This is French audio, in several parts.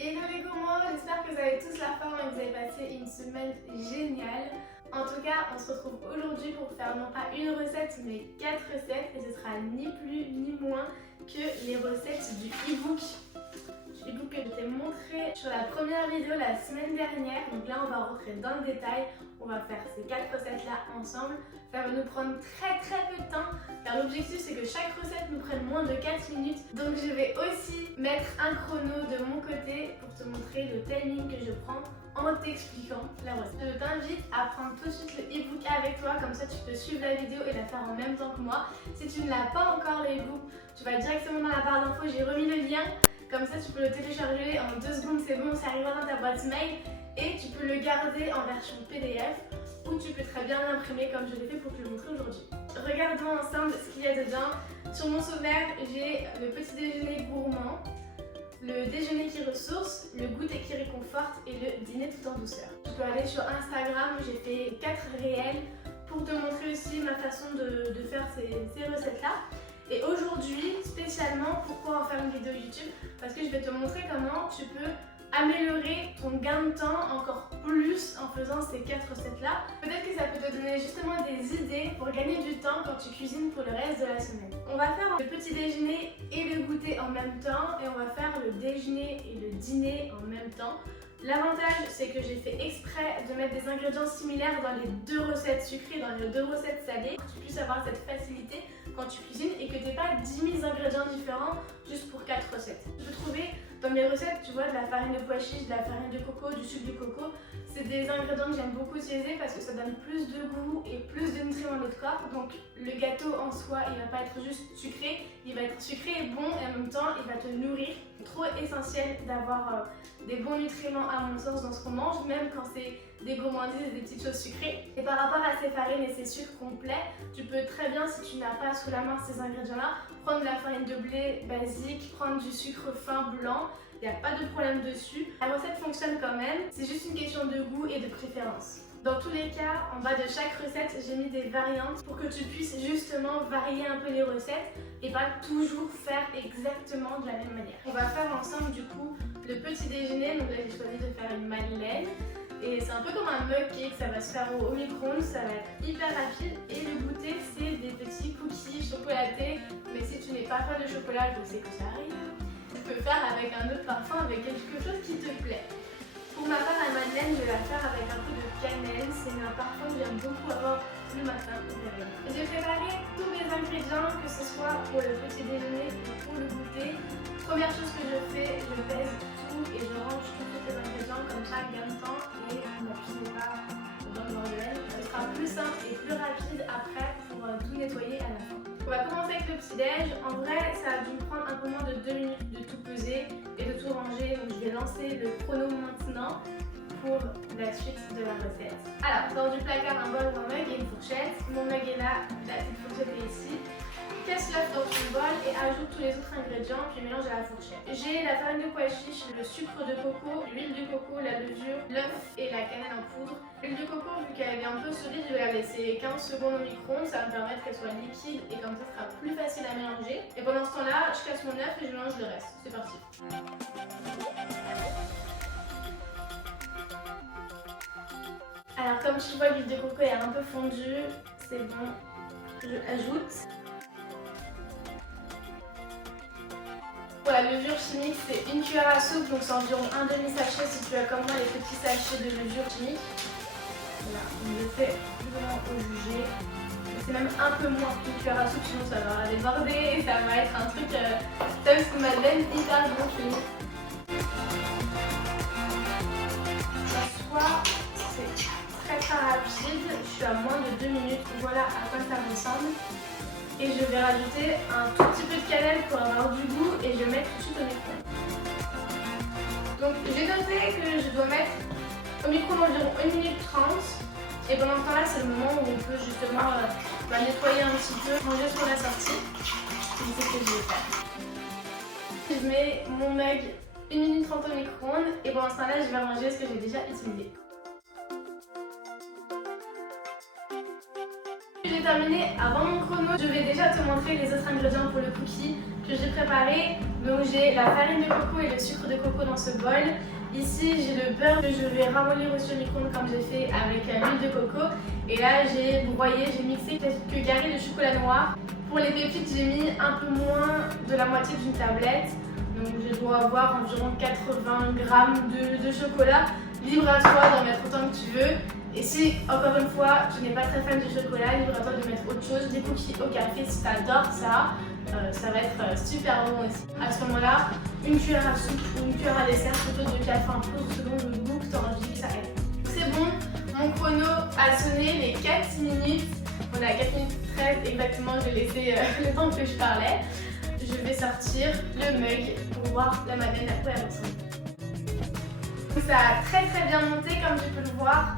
Hello les gourmands, j'espère que vous avez tous la forme et que vous avez passé une semaine géniale. En tout cas, on se retrouve aujourd'hui pour faire non pas une recette mais 4 recettes et ce sera ni plus ni moins que les recettes du e-book. Du e-book que je t'ai montré sur la première vidéo la semaine dernière. Donc là, on va rentrer dans le détail. On va faire ces 4 recettes là ensemble. Ça va nous prendre très peu de temps car l'objectif c'est que chaque recette nous prenne moins de 4 minutes. Donc je vais aussi mettre un chrono de mon côté pour te montrer le timing que je prends en t'expliquant la recette. Je t'invite à prendre tout de suite le e-book avec toi, comme ça tu peux suivre la vidéo et la faire en même temps que moi. Si tu ne l'as pas encore le e-book, tu vas directement dans la barre d'infos, j'ai remis le lien. Comme ça tu peux le télécharger en 2 secondes, c'est bon, ça arrivera dans ta boîte mail. Et tu peux le garder en version PDF ou tu peux très bien l'imprimer comme je l'ai fait pour te le montrer aujourd'hui. Regardons ensemble ce qu'il y a dedans. Sur mon sauveur, j'ai le petit déjeuner gourmand, le déjeuner qui ressource, le goûter qui réconforte et le dîner tout en douceur. Tu peux aller sur Instagram, j'ai fait 4 réels pour te montrer aussi ma façon de faire ces recettes-là. Et aujourd'hui, spécialement, pourquoi en faire une vidéo YouTube? Parce que je vais te montrer comment tu peux améliorer ton gain de temps encore plus en faisant ces 4 recettes là. Peut-être que ça peut te donner justement des idées pour gagner du temps quand tu cuisines pour le reste de la semaine. On va faire le petit déjeuner et le goûter en même temps et on va faire le déjeuner et le dîner en même temps. L'avantage c'est que j'ai fait exprès de mettre des ingrédients similaires dans les 2 recettes sucrées, dans les 2 recettes salées, pour que tu puisses avoir cette facilité quand tu cuisines et que tu n'aies pas 10 000 ingrédients différents juste pour 4 recettes. Je trouvais dans mes recettes, tu vois, de la farine de pois chiche, de la farine de coco, du sucre de coco, c'est des ingrédients que j'aime beaucoup utiliser parce que ça donne plus de goût et plus de nutriments à notre corps. Donc le gâteau en soi, il va pas être juste sucré, il va être sucré et bon et en même temps, il va te nourrir. C'est trop essentiel d'avoir des bons nutriments à mon sens dans ce qu'on mange, même quand c'est des gourmandises et des petites choses sucrées. Et par rapport à ces farines et ces sucres complets, tu peux très bien, si tu n'as pas sous la main ces ingrédients-là, prendre de la farine de blé basique, prendre du sucre fin blanc, il n'y a pas de problème dessus. La recette fonctionne quand même, c'est juste une question de goût et de préférence. Dans tous les cas, en bas de chaque recette, j'ai mis des variantes pour que tu puisses justement varier un peu les recettes et pas toujours faire exactement de la même manière. On va faire ensemble du coup le petit déjeuner, donc là j'ai choisi de faire une madeleine. Et c'est un peu comme un mug cake, ça va se faire au micro-ondes, ça va être hyper rapide. Et le goûter, c'est des petits cookies chocolatés. Mais si tu n'es pas fan de chocolat, je sais que ça arrive, tu peux faire avec un autre parfum, avec quelque chose qui te plaît. Pour ma part, la madeleine, je vais la faire avec un peu de cannelle. C'est un parfum que j'aime beaucoup avoir le matin. J'ai préparé tous mes ingrédients, que ce soit pour le petit déjeuner ou pour le goûter. Première chose que je fais, je pèse tout et je range tous les ingrédients comme ça, gain de temps et ne cuisez pas dans le bordel. Ce sera plus simple et plus rapide après pour tout nettoyer à la fin. On va commencer avec le petit déj. En vrai, ça a dû me prendre un peu moins de 2 minutes de tout peser et de tout ranger. Donc je vais lancer le chrono maintenant pour la suite de la recette. Alors, dans du placard, un bol ou un mug et une fourchette. Mon mug est là, la petite fourchette est ici. Casse l'œuf dans ton bol et ajoute tous les autres ingrédients puis mélange à la fourchette. J'ai la farine de pois chiche, le sucre de coco, l'huile de coco, la levure, l'œuf et la cannelle en poudre. L'huile de coco, vu qu'elle est un peu solide, je vais la laisser 15 secondes au micro-ondes, ça va me permettre qu'elle soit liquide et comme ça ce sera plus facile à mélanger. Et pendant ce temps-là, je casse mon œuf et je mélange le reste. C'est parti. Alors comme tu vois, l'huile de coco est un peu fondue, c'est bon, je ajoute. Pour la levure chimique, c'est une cuillère à soupe, donc c'est environ un demi-sachet si tu as comme moi les petits sachets de levure chimique. Voilà, on le fait vraiment au jugé. C'est même un peu moins qu'une cuillère à soupe, sinon ça va déborder et ça va être un truc, ça parce que madeleine hyper bon chimique. En soi, c'est très rapide, je suis à moins de 2 minutes, voilà à quoi ça ressemble. Et je vais rajouter un tout petit peu de cannelle pour avoir du goût et je vais mettre tout de suite au micro-ondes. Donc j'ai noté que je dois mettre au micro-ondes environ 1 minute 30 et pendant ce temps-là c'est le moment où on peut justement nettoyer un petit peu, ranger sur la sortie. Et c'est ce que je vais faire. Je mets mon mug 1 minute 30 au micro-ondes et pendant ce temps-là je vais ranger ce que j'ai déjà utilisé. J'ai j'ai terminé avant mon chrono. Je vais déjà te montrer les autres ingrédients pour le cookie que j'ai préparé. Donc j'ai la farine de coco et le sucre de coco dans ce bol. Ici j'ai le beurre que je vais ramollir aussi au micro-ondes comme j'ai fait avec l'huile de coco. Et là j'ai broyé, j'ai mixé quelques carrés de chocolat noir. Pour les pépites j'ai mis un peu moins de la moitié d'une tablette. Donc je dois avoir environ 80 grammes de chocolat. Libre à toi d'en mettre autant que tu veux. Et si, encore une fois, tu n'es pas très fan du chocolat, libre à toi de mettre autre chose, des cookies au café si tu adores ça. Ça va être super bon aussi. À ce moment-là, une cuillère à soupe ou une cuillère à dessert plutôt de café en poudre selon le goût que tu as envie que ça aide. C'est bon, mon chrono a sonné les 4 minutes. On est à 4 minutes 13 exactement, je vais laisser le temps que je parlais. Je vais sortir le mug pour voir la madeleine à quoi elle ressemble. Ça a très bien monté comme tu peux le voir.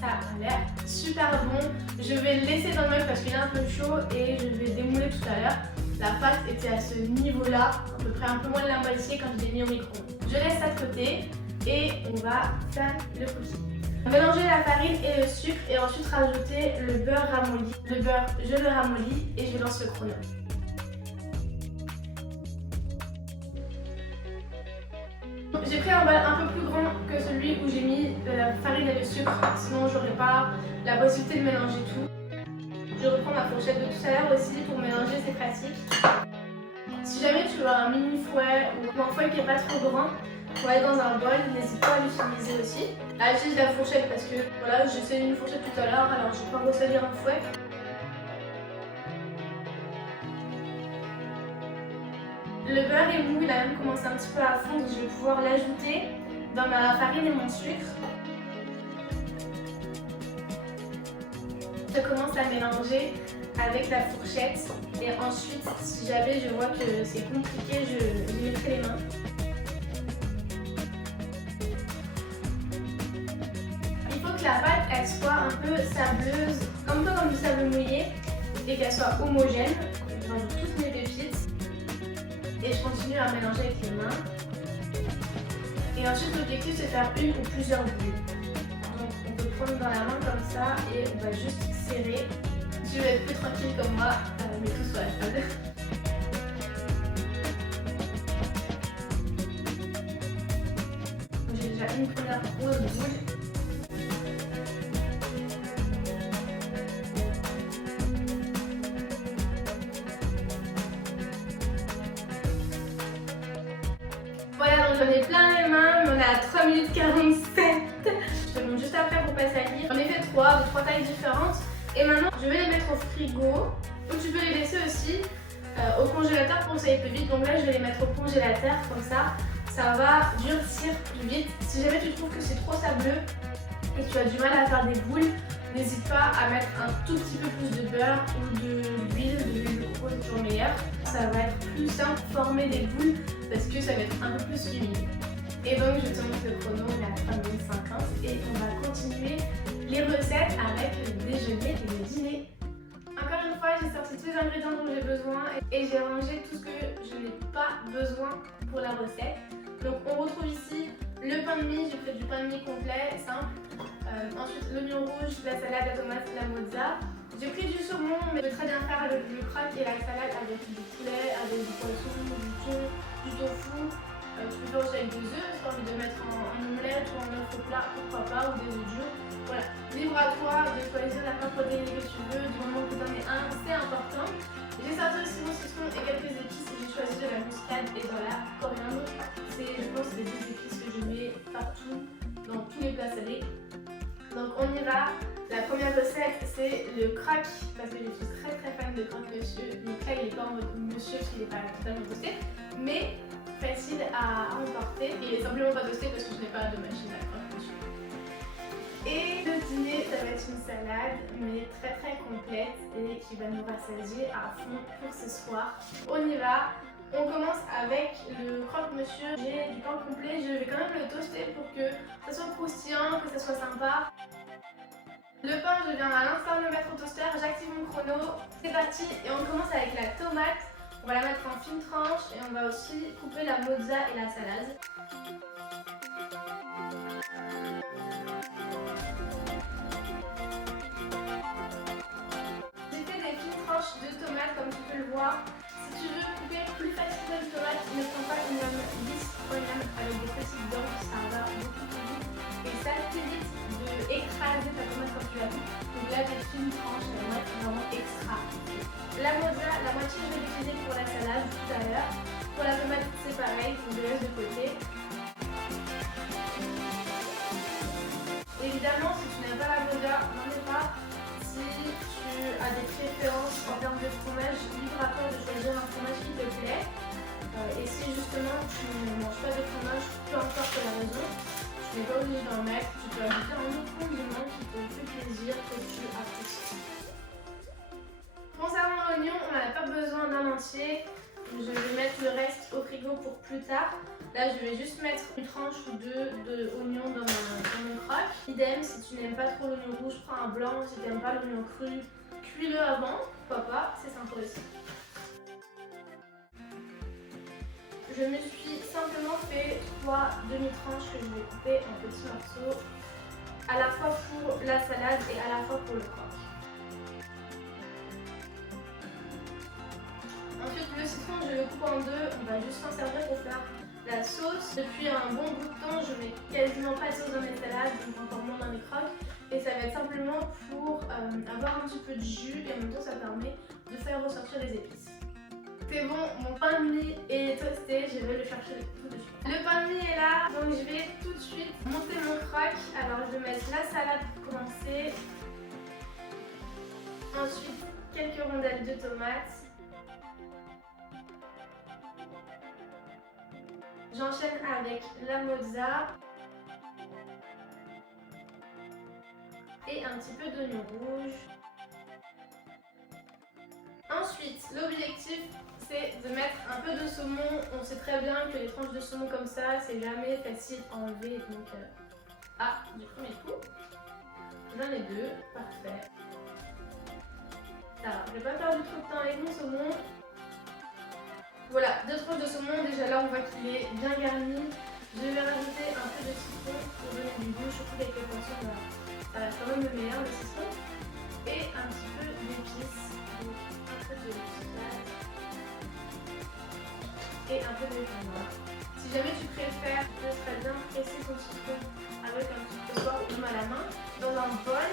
Ça a l'air super bon. Je vais le laisser dans le mug parce qu'il est un peu chaud et je vais démouler tout à l'heure. La pâte était à ce niveau-là, à peu près un peu moins de la moitié quand je l'ai mis au micro-ondes. Je laisse ça de côté et on va faire le cookie. Mélanger la farine et le sucre et ensuite rajouter le beurre ramolli. Le beurre, je le ramollis et je lance le chrono. J'ai pris un bol un peu plus grand que celui où j'ai mis la farine et le sucre, sinon j'aurais pas la possibilité de mélanger tout. Je reprends ma fourchette de tout à l'heure aussi pour mélanger, c'est pratique. Si jamais tu as un mini fouet ou un fouet qui n'est pas trop grand pour aller dans un bol, n'hésite pas à l'utiliser aussi. Là j'utilise la fourchette parce que voilà, j'ai essayé une fourchette tout à l'heure, alors je vais pas ressalir un fouet. Le beurre est mou, il a même commencé un petit peu à fondre, je vais pouvoir l'ajouter dans ma farine et mon sucre. Je commence à mélanger avec la fourchette et ensuite, si jamais je vois que c'est compliqué, je mettrai les mains. Il faut que la pâte elle soit un peu sableuse, un peu comme du sable mouillé et qu'elle soit homogène. Je rajoute toutes mes pépites. Et je continue à mélanger avec les mains. Et ensuite l'objectif c'est de faire une ou plusieurs bulles. Donc on peut prendre dans la main comme ça et on va juste serrer. Je vais être plus tranquille comme moi, mais tout soit stable. J'ai déjà une première grosse boule. Voilà, donc j'en ai plein les mains, mais on est à 3 minutes 47. Je te montre juste après pour passer à lire. J'en ai fait 3 de 3 tailles différentes. Et maintenant, je vais les mettre au frigo. Ou tu peux les laisser aussi au congélateur pour que ça aille plus vite. Donc là, je vais les mettre au congélateur, comme ça va durcir plus vite. Si jamais tu trouves que c'est trop sableux et que tu as du mal à faire des boules, n'hésite pas à mettre un tout petit peu plus de beurre ou d'huile de coco, c'est toujours meilleur. Ça va être plus simple de former des boules parce que ça va être un peu plus humide. Et donc je te montre le chrono, on est à 3 minutes 50 et on va continuer les recettes avec le déjeuner et le dîner. Encore une fois, j'ai sorti tous les ingrédients dont j'ai besoin et j'ai rangé tout ce que je n'ai pas besoin pour la recette. Donc on retrouve ici le pain de mie, j'ai pris du pain de mie complet, simple. Ensuite l'oignon rouge, la salade, la tomate, la mozza. J'ai pris du saumon, mais je peux très bien faire avec le crack et la salade avec du poulet, avec du poisson, du thon, du tofu. Tu peux faire aussi avec des œufs, si tu as envie de mettre en omelette ou en œuf au plat, pourquoi pas, ou des œufs durs. Voilà, libre à toi de choisir la pâte protéinée que tu veux, du moment que tu en aies un, c'est important. J'ai sorti aussi mon citron et quelques épices et j'ai choisi de la muscade et de la coriandre. C'est, je pense, les deux épices que je mets partout, dans tous les plats salés. Donc on y va. La première recette c'est le crack parce que je suis très fan de crack monsieur. Donc là il est pas en mode monsieur parce qu'il n'est pas totalement toasté, mais facile à emporter et il est simplement pas toasté parce que je n'ai pas de machine à crack monsieur. Et le dîner ça va être une salade mais très complète et qui va nous rassasier à fond pour ce soir. On y va. On commence avec le croque-monsieur. J'ai du pain complet, je vais quand même le toaster pour que ça soit croustillant, que ça soit sympa. Le pain, je viens à l'instant de le mettre au toaster, j'active mon chrono. C'est parti et on commence avec la tomate. On va la mettre en fines tranches et on va aussi couper la mozza et la salade. tomate comme tu peux le voir. Si tu veux couper plus facilement une tomate, ne prends pas une lame lisse, prends une lame avec des petites dents, ça va beaucoup plus vite. Et ça t'évite d'écraser ta tomate quand tu la coupes. Donc là j'ai fait une tranche, elle va être vraiment extra. La mozza, la moitié je vais l'utiliser pour la salade tout à l'heure. Pour la tomate c'est pareil, je le laisse de côté. Évidemment si tu n'aimes pas la mozza, n'en mets pas. Si tu as des préférences en termes de fromage, libre à toi de choisir un fromage qui te plaît. Et si justement tu ne manges pas de fromage, peu importe la raison, tu n'es pas obligé d'en mettre, tu peux ajouter un autre condiment qui te fait plaisir, que tu apprécies. Concernant l'oignon, on n'a pas besoin d'un entier. Je vais mettre le reste au frigo pour plus tard. Là, je vais juste mettre une tranche ou deux d'oignon dans mon croque. Idem, si tu n'aimes pas trop l'oignon rouge, prends un blanc. Si tu n'aimes pas l'oignon cru, cuis-le avant. Pourquoi pas, c'est sympa aussi. Je me suis simplement fait 3 demi-tranches que je vais couper en petits morceaux, à la fois pour la salade et à la fois pour le croque. Ensuite, le citron, je le coupe en deux. On va juste s'en servir pour faire la sauce. Depuis un bon bout de temps, je mets quasiment pas de sauce dans mes salades, donc encore moins dans mes croques. Et ça va être simplement pour avoir un petit peu de jus et en même temps ça permet de faire ressortir les épices. C'est bon, mon pain de mie est toasté, je vais le chercher tout de suite. Le pain de mie est là, donc je vais tout de suite monter mon croque. Alors je vais mettre la salade pour commencer. Ensuite, quelques rondelles de tomates. J'enchaîne avec la mozza. Et un petit peu d'oignon rouge. Ensuite, l'objectif c'est de mettre un peu de saumon. On sait très bien que les tranches de saumon comme ça, c'est jamais facile à enlever. Donc, du premier coup, j'en ai deux, parfait. Alors, je vais pas perdre trop de temps avec mon saumon. Voilà, 2 tranches de saumon. Déjà là, on voit qu'il est bien garni. Je vais rajouter un peu de citron pour donner du goût, surtout avec les poissons. Ça reste quand même le meilleur, le citron. Et un petit peu d'épices. Donc, un peu de muscade. Et un peu de gingembre. Si jamais tu préfères, je ferais bien presser ton citron avec un petit peu de même à la main dans un bol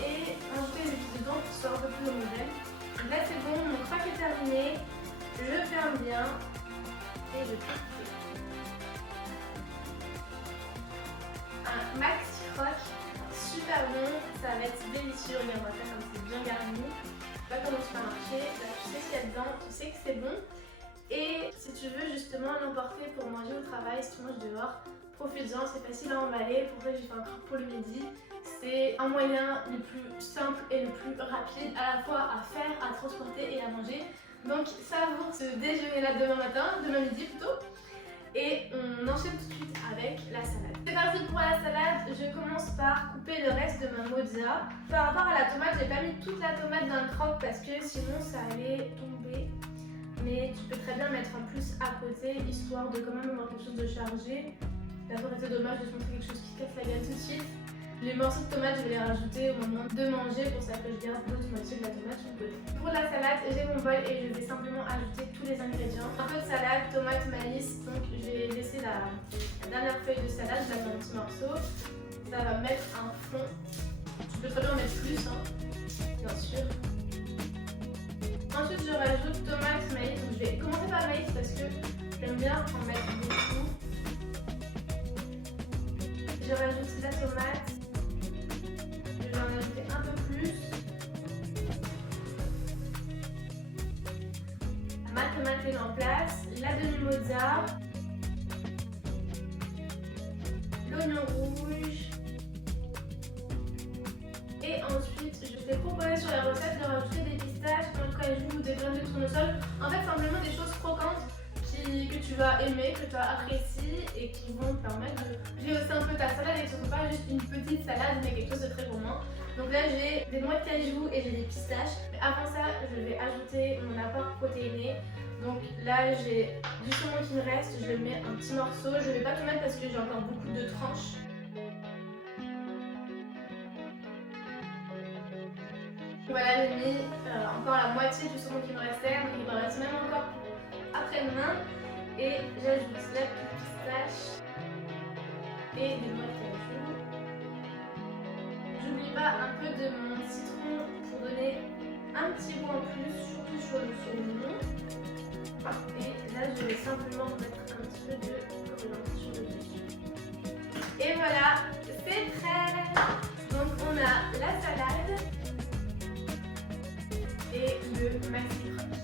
et rajouter les épices dedans pour que ce soit un peu plus homogène. Donc là c'est bon, mon croque est terminé. Je ferme bien et je coupe. Un maxi croque, super bon, ça va être délicieux. Regarde, on va faire comme c'est bien garni. Tu vas comme au supermarché, là, tu sais ce qu'il y a dedans, tu sais que c'est bon. Et si tu veux justement l'emporter pour manger au travail, si tu manges dehors, profites-en, c'est facile à emballer. Pour ça j'ai fait un croque pour le midi. C'est un moyen le plus simple et le plus rapide à la fois à faire, à transporter et à manger. Donc savoure ce déjeuner là demain matin, demain midi plutôt. Et on enchaîne tout de suite avec la salade. C'est parti pour la salade, je commence par couper le reste de ma mozza. Par rapport à la tomate, j'ai pas mis toute la tomate dans le croque parce que sinon ça allait tomber. Mais tu peux très bien mettre en plus à côté, histoire de quand même avoir quelque chose de chargé. D'abord, c'était dommage de se montrer quelque chose qui casse la gueule tout de suite. Les morceaux de tomate, je vais les rajouter au moment de manger, pour ça que je garde l'autre moitié de la tomate sur le côté. Pour la salade, j'ai mon bol et je vais simplement ajouter tous les ingrédients. Un peu de salade, tomate, maïs, donc je vais laisser la dernière feuille de salade, je la mets en petits morceaux. Ça va mettre un fond. Tu peux très bien en mettre plus, hein, bien sûr. Ensuite, je rajoute tomate, maïs. Donc, je vais commencer par maïs parce que j'aime bien en mettre beaucoup. Je rajoute la tomate. Je vais en ajouter un peu plus. Ma tomate est en place. La demi-mozza. L'oignon rouge. Et ensuite, je vais proposer sur la recette de rajouter des pistaches, un cajou ou des graines de tournesol. En fait, simplement des choses croquantes que tu vas aimer, que tu vas apprécier et qui vont te permettre de rehausser un peu ta salade et que ce ne soit pas juste une petite salade mais quelque chose de très gourmand. Donc là, j'ai des noix de cajou et j'ai des pistaches. Mais avant ça, je vais ajouter mon apport protéiné. Donc là, j'ai du saumon qui me reste, je le mets en petits morceaux. Je ne vais pas tout mettre parce que j'ai encore beaucoup de tranches. Voilà, j'ai mis encore la moitié du saumon qui me restait, donc il me reste même encore après-demain. Et j'ajoute la petite pistache et des noix de cajou. J'oublie pas un peu de mon citron pour donner un petit goût en plus, surtout sur le saumon. Et là, je vais simplement mettre un petit peu de coriandre sur le dessus. Et voilà, c'est prêt! Donc on a la salade et le maxi croque.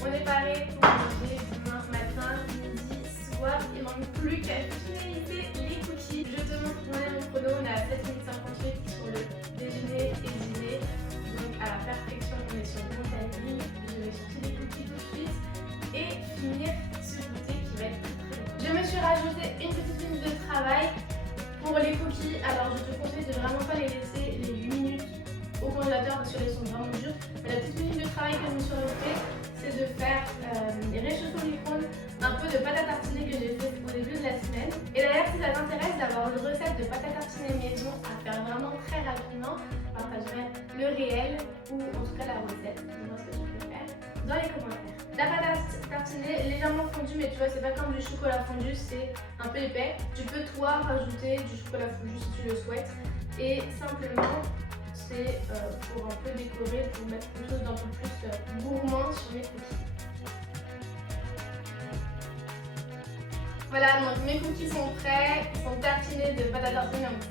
On est paré pour manger demain matin, midi, soir. Il ne manque plus qu'à finaliser les cookies. Je te montre mon chrono. On est à 7 minutes 58 sur le déjeuner et dîner. Donc à la perfection, on est sur le bon timing. Je vais chercher les cookies tout de suite et finir ce goûter qui va être très bon. Je me suis rajouté une petite minute de travail pour les cookies. Alors je te conseille de vraiment pas les laisser les 8 minutes au congélateur parce qu'elles sont vraiment dures. Mais la petite minute de travail que je me suis rajoutée, c'est de faire réchauffer au micro-ondes un peu de pâte à tartiner que j'ai fait au début de la semaine. Et d'ailleurs, si ça t'intéresse d'avoir une recette de pâte à tartiner maison à faire vraiment très rapidement, je partagerai le réel ou en tout cas la recette, dis-moi ce que tu préfères, dans les commentaires. La pâte à tartiner légèrement fondue, mais tu vois, c'est pas comme du chocolat fondu, c'est un peu épais. Tu peux toi rajouter du chocolat fondu si tu le souhaites. Et simplement, c'est pour un peu décorer, pour mettre quelque chose d'un peu plus gourmand sur mes cookies. Voilà, donc mes cookies sont prêts, ils sont tartinés de pâte à tartiner, donc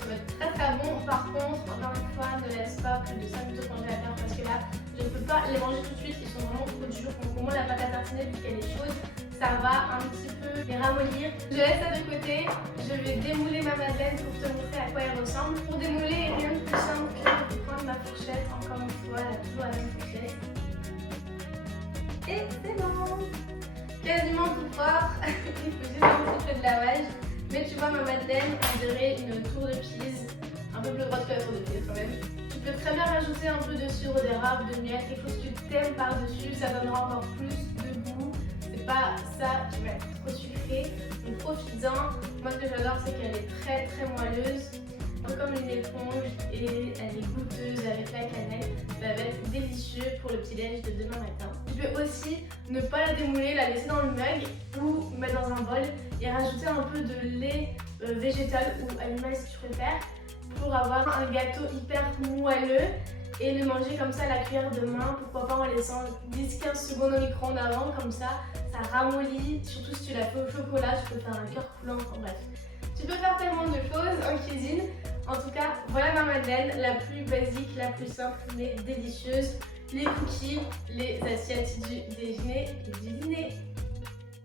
ça va être très très bon. Par contre, encore une fois, ne laisse pas plus de 5 minutes au congélateur parce que là, je ne peux pas les manger tout de suite, ils sont vraiment trop durs. Donc au moins la pâte à tartiner, vu qu'elle est chaude, ça va un petit peu les ramollir. Je laisse ça de côté, je vais démouler ma madeleine pour te montrer à quoi elle ressemble. Pour démouler, rien de plus simple que de prendre ma fourchette, encore une fois, toujours la même fourchette. Et c'est bon! Quasiment tout propre, il faut juste un petit peu de lavage. Mais tu vois, ma madeleine, on dirait une tour de Pise, un peu plus droite que la tour de Pise quand même. Tu peux très bien rajouter un peu de sirop d'érable, de miel, quelque chose que tu t'aimes par-dessus, ça donnera encore plus de goût. C'est pas ça qui va être trop sucré, donc profites-en. Moi, ce que j'adore, c'est qu'elle est très très moelleuse, un peu comme une éponge, et elle est goûteuse avec la cannelle. Ça va être délicieux pour le petit-déj de demain matin. Tu peux aussi ne pas la démouler, la laisser dans le mug ou mettre dans un bol et rajouter un peu de lait végétal ou animal si tu préfères pour avoir un gâteau hyper moelleux et le manger comme ça à la cuillère de main, pourquoi pas en laissant 10-15 secondes au micro-ondes avant, comme ça ramollit, surtout si tu l'as fait au chocolat, tu peux faire un cœur coulant, enfin bref. Tu peux faire tellement de choses en cuisine. En tout cas, voilà ma madeleine, la plus basique, la plus simple, mais délicieuse. Les cookies, les assiettes du déjeuner et du dîner.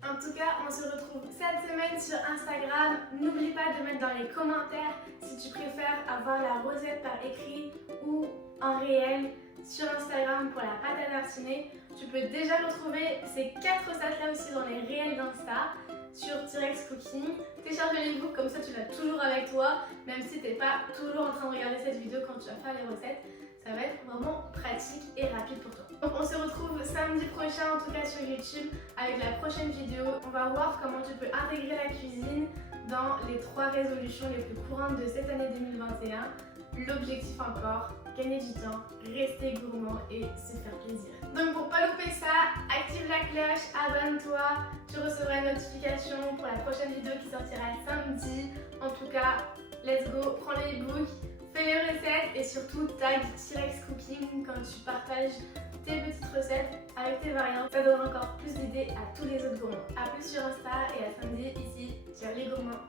En tout cas, on se retrouve cette semaine sur Instagram. N'oublie pas de mettre dans les commentaires si tu préfères avoir la recette par écrit ou en réel sur Instagram pour la pâte à tartiner. Tu peux déjà retrouver ces 4 recettes là aussi dans les réels d'Insta sur T-Rex Cooking. Télécharge l'ebook, comme ça tu l'as toujours avec toi, même si tu n'es pas toujours en train de regarder cette vidéo quand tu vas faire les recettes. Ça va être vraiment pratique et rapide pour toi. Donc on se retrouve samedi prochain, en tout cas sur YouTube, avec la prochaine vidéo. On va voir comment tu peux intégrer la cuisine dans les 3 résolutions les plus courantes de cette année 2021. L'objectif encore, gagner du temps, rester gourmand et se faire plaisir. Donc pour pas louper ça, active la cloche, abonne-toi, tu recevras une notification pour la prochaine vidéo qui sortira samedi. En tout cas, let's go, prends le e-book, fais les recettes et surtout tag T-Rex Cooking quand tu partages tes petites recettes avec tes variantes. Ça donnera encore plus d'idées à tous les autres gourmands. A plus sur Insta et à samedi ici sur les gourmands.